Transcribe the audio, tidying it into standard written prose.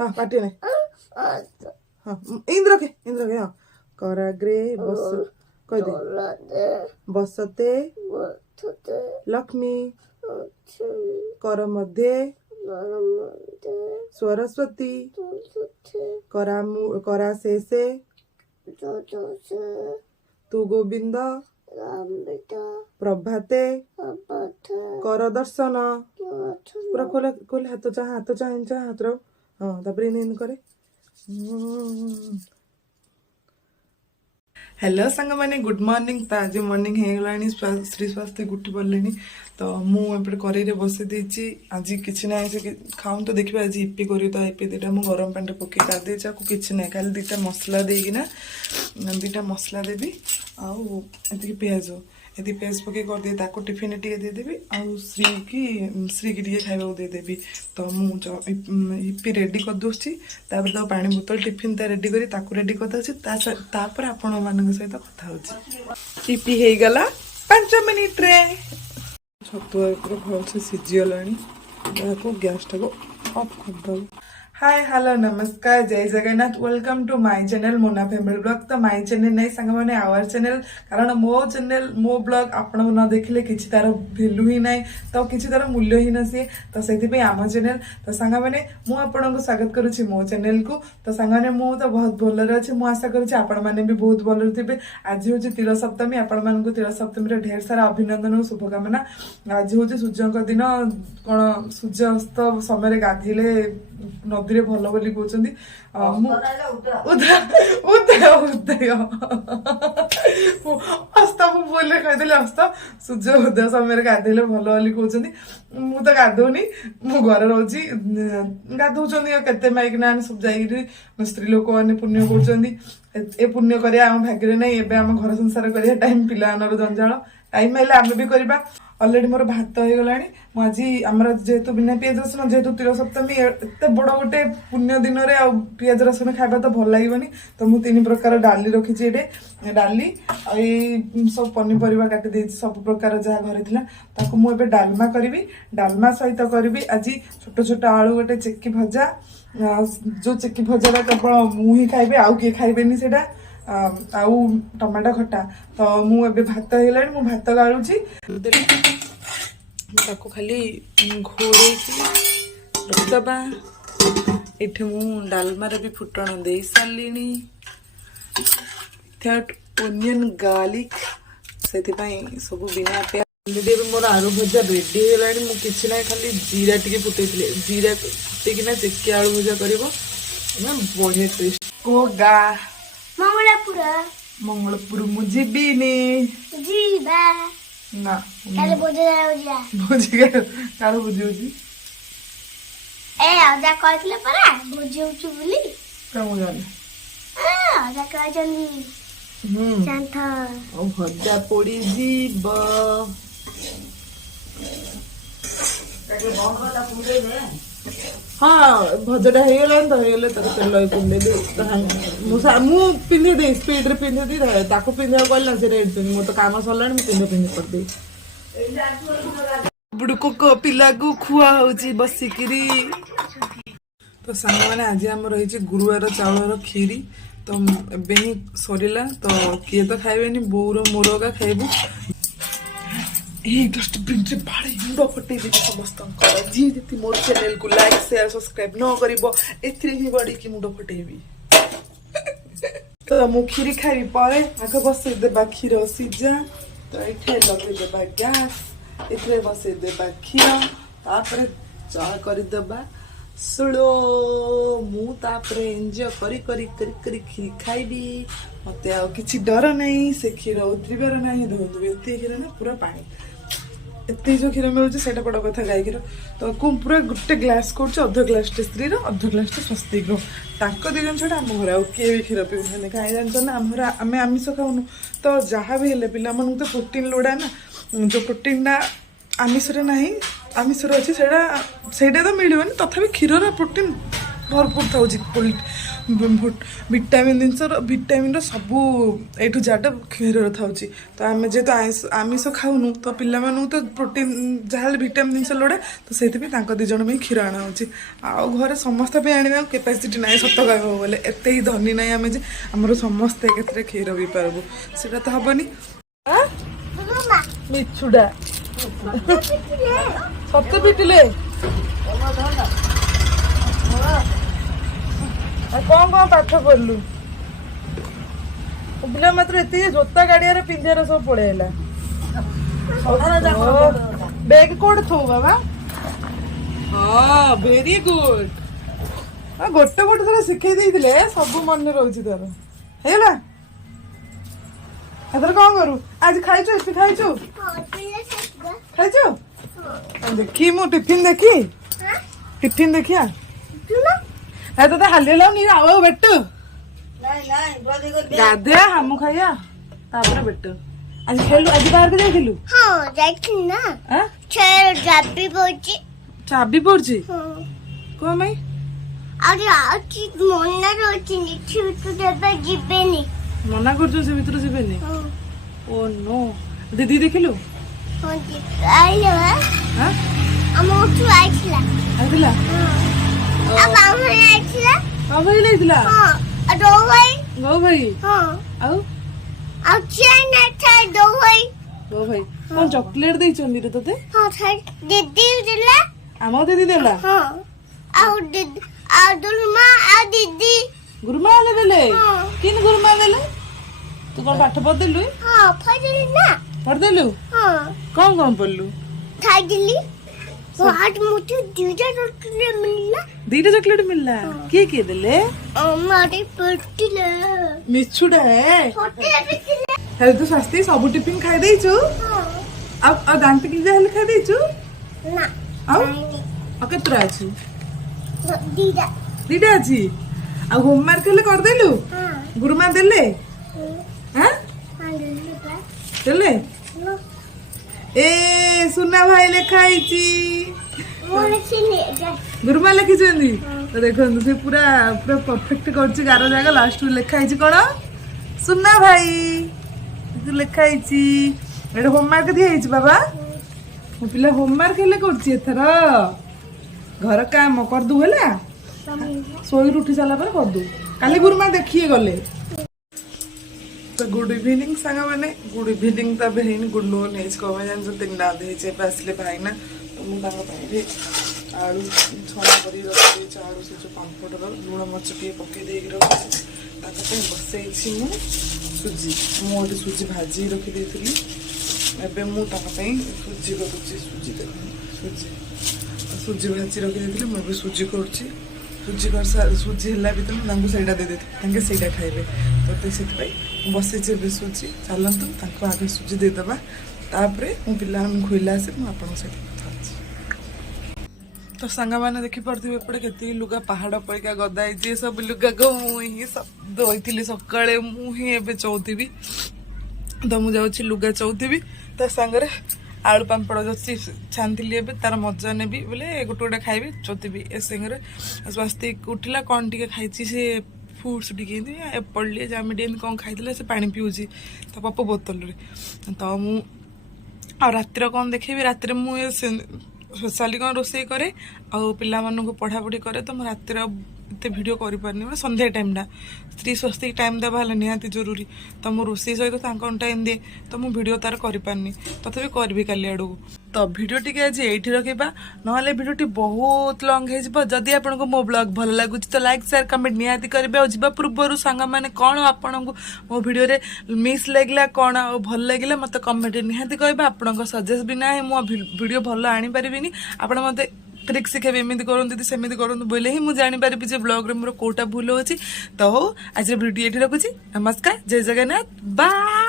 हाँ पाटी नहीं हाँ इंद्र के हाँ कराग्रे बस कह दे बसते लक्ष्मी कर मध्ये सरस्वती करा शेषे तू गोविंद प्रभाते कर दर्शन पूरा खोले खोले हाथ चाह हाथ रहो हाँ तापर इन करे हेलो सांग मैंने गुड मॉर्निंग तो आज मॉर्निंग हो गलानी श्री स्वास्थ्य उठी पड़े तो मुझे कड़े बसई देती आज कि ना से खाऊन तो देखिए आज इपी करी तो इपी दुटा मुझे गरम पानी पकई गाधे कि ना खाली दुटा मसला देना दुटा मसला देवी आउ पिज यदि पेज पकई कर दिए ताको टिफिन टे देदेवी आउ श्री की टे खावा देदेवी तो मुझे इपी रेडी कर दूसरी तापर तो पानी बोतल टिफिन रेडी करी ताको रेडी कर आपण मान सहित कथा होची इपी हो गला 5 मिनिट रे छतुआ भलसे सीझीगला गैस टाक ऑफ करदे हाय हेलो नमस्कार जय Jagannath welcome to my channel मोना family blog to my channel नहीं सांग मैंने आवर चैनल कारण मो चैनल मो ब्लॉग आपण न देखिले किछि तार वैल्यू ही नाही तो किछि तार मूल्य ही नसी तो सेति आम चैनल तो सांग मैंने मु आपन को स्वागत करूछि मो चैनल को तो सांग मैंने मु तो बहुत भलरे अछि मु आशा करूछि आपण माने भी बहुत भलरे थिबे आज होछि तिल सप्तमी आपण मान को तिल सप्तमी रे ढेर सारा अभिनंदन और शुभकामना आज होछि सूर्यଙ୍କ दिन कोन सूर्य अस्त समय रे गाधिले नदी रे भल बोली कहते अस्त बोले कहीदेली अस्त सूर्य उदय समय गाधेले भल बोली कहते मु तो गाधौनी मु घर रोची गाधौन केते माइक ना सब जा स्त्री लोक मैंने पुण्य कर पुण्य करिया आम भाग्य नहीं एबे आम घर संसार करिया टाइम पिलानर जंजाल टाइम आइले आम भी करबा अलरेडी मोर भात हो गलानी आज आमर जेहेतु बिना पियाज रसुण जेहेतु तिल सप्तमी एते बड़ गोटे पुण्य दिन रे आ पियाज रसुण खाइबा तो भल लागबनी तो मु 3 प्रकार डाली रखी एटे डाली सब पनीपरिया काटी देछि सब प्रकार जहाँ घरे थिला ताको मु एबे डालमा करबी डालमा सहित करबी आज छोट छोट आलू गोटे चेकी भजा जो चेकी भजा केवल मु ही खाइबे आउ किए खाइबेनी सेटा आउ टमाटो खट्टा तो मु एबे भात हेलानी मु भात गाळुची ताको खाली घोड़े रखिदबा एठे मु डालमा रे भी फुटण दे सारलिनी थ्याट ओनियन गार्लिक सेति पई सब बिना पे मोर आलू भजा रेडी हेलानी मु किछि ना खाली जीरा टिके फुटेइथिले जीरा फुटेकिना चेकी आलू भजा करबो ना बढ़िया टेस्ट ओ गा मंगलपुर मुझे भी जीवा ना काले भोजी काले भोजी होजी ए आजा कहले परा भोजी होची बोली कम जाने आजा कहजनी जानथा ओ भजा पोड़ी जीव काके बंगटा पुरे दे हाँ भजटा हो गला तो तेल पुंदे मु पिंधे दे स्पीड रे पिंधे दी ताको पिंधे कहला से रेड पिंध मो तो काम सरला पिंधे कर दे बुड़को पिला को खुआ होची बसिकिरी तो सांग माने आज हम रही गुरुवार चाउलर खीरी तो एबे ही सरीला तो किए तो खाइबेनी बोर मोरगा खाइबू डस्टबिन से भाड़े मुंड फटे देवी समस्त जी जी मोर चैनल को लाइक शेयर सब्सक्राइब न करिवो एथरे ही बड़ी की मुंड फटेबी तो मु खीरी खाई पारे आगे बसे देबा खीर सिजा तो एठे लगे देबा गैस एथरे बसे देबा खीर तापर चा करि देबा सुलो मु तापर एंजॉय करी करी करी करी खीर खाइबी मते आ किछि डर नहीं से खीर उतरिबार नहीं धोदु एते खीर ना पूरा पानी एत जो क्षीर मिलूँ से बड़ कथा गाय क्षीर तो पूरा गोटे ग्लास कर अध ग्लास स्त्री अध ग्लास स्वस्तिक ताक दी जन छड़ा आम घर आए भी क्षीर पीबे कहीं जानते ना आम आमिष खाऊनु तो जहाँ भी हेल्ले पिला तो प्रोटीन लोड़ा ना जो प्रोटीन आमिष ना आमिष अच्छे से तो मिलनी तथा क्षीर प्रोटीन भरपूर थाउची ଭିଟାମିନ୍ ଜିନିଷର ଭିଟାମିନ୍ର ସବୁ ଏଠୁ ଯାଟା କ୍ଷୀରରେ ଥାଉଛି। ତ ଆମେ ଯେହେତୁ ଆମିଷ ଖାଉନୁ ତ ପିଲାମାନଙ୍କୁ ତ ପ୍ରୋଟିନ୍ ଯାହାହେଲେ ଭିଟାମିନ୍ ଜିନିଷ ଲୋଡ଼େ, ତ ସେଇଥିପାଇଁ ତାଙ୍କ 2 ଜଣ ପାଇଁ କ୍ଷୀର ଅଣା ହେଉଛି। ଆଉ ଘରେ ସମସ୍ତ ପାଇଁ ଆଣିବାକୁ କେପାସିଟି ନାହିଁ, ସତ କହିବାକୁ ଗଲେ ଏତେ ହିଁ ଧନୀ ନାହିଁ ଆମେ ଯେ ଆମର ସମସ୍ତେ ଏକାଥରେ କ୍ଷୀର ବି ପାରିବୁ, ସେଇଟା ତ ହବନି। ମିଛୁଡ଼ା ସତ ପିଟିଲେ କଣ ପାଠ ପଢିଲୁ ପିଲା ମାତ୍ର ଏତିକି ଜୋତା ଗାଡିଆରେ ପିନ୍ଧିବାର ସବୁ ପଳେଇଲା। ବେଗ କୋଉଠି ଥୋ ବାବା? ହଁ ଭେରି ଗୁଡ। ଗୋଟେ ଥର ଶିଖେଇ ଦେଇଥିଲେ ସବୁ ମନେ ରହୁଛି ତାର। ହେଇଗଲା ଏଥର କଣ କରୁ? ଆଜି ଖାଇଛୁ ଏଠି ଖାଇଛୁ ଖାଇଛୁ ଦେଖି ମୁଁ ଟିଫିନ ଦେଖି ଟିଫିନ ଦେଖିଆ ତତେ ହାଲି ଲାଗୁନି ଆଉ ବେଟୁ ଗାଧେଆ ହାମୁ ଖାଇବା ତାପରେ ବେଟୁ। ଆଜି ଖେଳୁ ଆଜି ବାହାରକୁ ଯାଇଥିଲୁ? ହଁ ଯାଇଥିଲି ନା। ଚାବି ପଡୁଛି ଚାବି ପଡୁଛି କଣ ପାଇଁ? ମନରେ ଅଛି ନିଚି ଭିତରୁ ଏବେ ଯିବେନି ମନା କରୁଛୁ ସେ ଭିତରୁ ଯିବେନି? ଓ ନୋ ଦିଦି ଦେଖିଲୁ? ଆଇଲେ ଆମ ଉଠୁ ଆଇଥିଲା ଆଇଥିଲା ଆଉ ବାବୁ ଆଇଥିଲା ବାବୁ ହେଇଥିଲା ଦଉ ଭାଇ ଗଉ ଭାଇ ଆଉ ଆଉ ଚେନ୍ ଥାଏ ଦଉ ଭାଇ କଣ ଚକୋଲେଟ ଦେଇଛନ୍ତି ରେ ତତେ? ଦିଦି ଦେଲା ଆମ ଦିଦି ଦେଲା ଆଉ ଦୁଲମା ଆଉ ଦିଦି ଗୁରୁମା ହେଲେ ଦେଲେ କିନ୍ ଗୁରୁମା ଦେଲେ? ତୁ କଣ ପାଠ ପଢିଦେଲୁ? ପଢିଲି ନା ପଢିଦେଲୁ କଣ କଣ ପଢିଲୁ? ଖାଇଦେଲି मुझे 2टा चॉकलेट मिलला 2टा चॉकलेट मिलला किए किए देले? हमारे पटिले मिछुडा है छोटे पटिले हेल तू सस्ती सब टिफिन खाई देइछु अब दांत की हेल खाई देइछु ना अब केतरा अछि? 2टा अछि आ होमवर्क हेले कर देलु? गुरुमा देले हैं देले ए सुना भाई लिखाई गुरुमा लिखी तो देखो से पूरा पूरा परफेक्ट कर गार जागा लास्ट लिखाई कौन सुना भाई लिखाई होमवर्क दिखाई बाबा मो पिला होमवर्क हेले कर घर काम करदू है शोई उठी सारा पर करदू काली गुरुमा देखिए गले। तो गुड इवनिंग सांग मैंने गुड इवनिंग तो है गुड मॉर्निंग कम जान 3टा अधे आसले भाईना तो मुझे आलू छणा कर रखी आलू से जो पांपड़ लुण मर्च टे पकई रखी बसई सुजी मुझे सुजी भाजी रखी एवं मुझे सुजी करुच्ची सुजी सुजी सुजी भाजी रखी मुझे सुजी करुच्ची सुजी कर सुजी है भी सहीटा देते सहीटा खाइबे तो से बसई सुजी चलतु आगे सुजी देदेबा तापर मो पिला खोला आसे मुझे तो सांग मैंने देखिपे एपटे के लुगा पहाड़ पैका गदाई सब लुगा को मुझे धोई सकाଳେ मुझे चौथी तो मुझे लुगा चौथी ता सांगरे आलू पांपड़ जो छानी तार मजा ने बोले गोटे गोटे खाइबी चौथी ए संगे स्वास्तिक उठला कौन टी खाई सी फ्रुट्स टी एप्पल टे जामी कौन खाई से पा पीऊँगी तो पप बोतल तो मु रातिर कौन देखेबी रातिर मुझे स्पेशली कौन रोसे करे आउ पिला मानू पढ़ापढ़ी करे तो मुझे रातिर एत भिड कर मैं संध्या टाइम स्त्री स्वास्थ्य टाइम देवा निहाती जरूरी तो मो रोसे सहित टाइम दिए तो मुझे भिड तार करनी तथापि करी काली आड़ तो भिडियो टी आज ये रखा ना भिडियोटी बहुत लंग होदी आपको मो ब्लॉग भल लगुच तो लाइक शेयर कमेंट निहाती करेंगे और जा पूर्व सांग मैंने कौन आपन को मो भिडियो मिस लगे कौन भल लगे मत कमेंट निहाती कहे आपण सजेस्ट भी ना मो भिडियो भल आनी पारिनी आपण मत ट्रिक शिखेबे एमती करूँ दीदी सेमती करूँ बोले ही मुझे जानीपारि जे ब्लॉग रे मोर कोटा भूल होची तो हो आज भिडियो ये रखुची। नमस्कार जय जगन्नाथ बाय।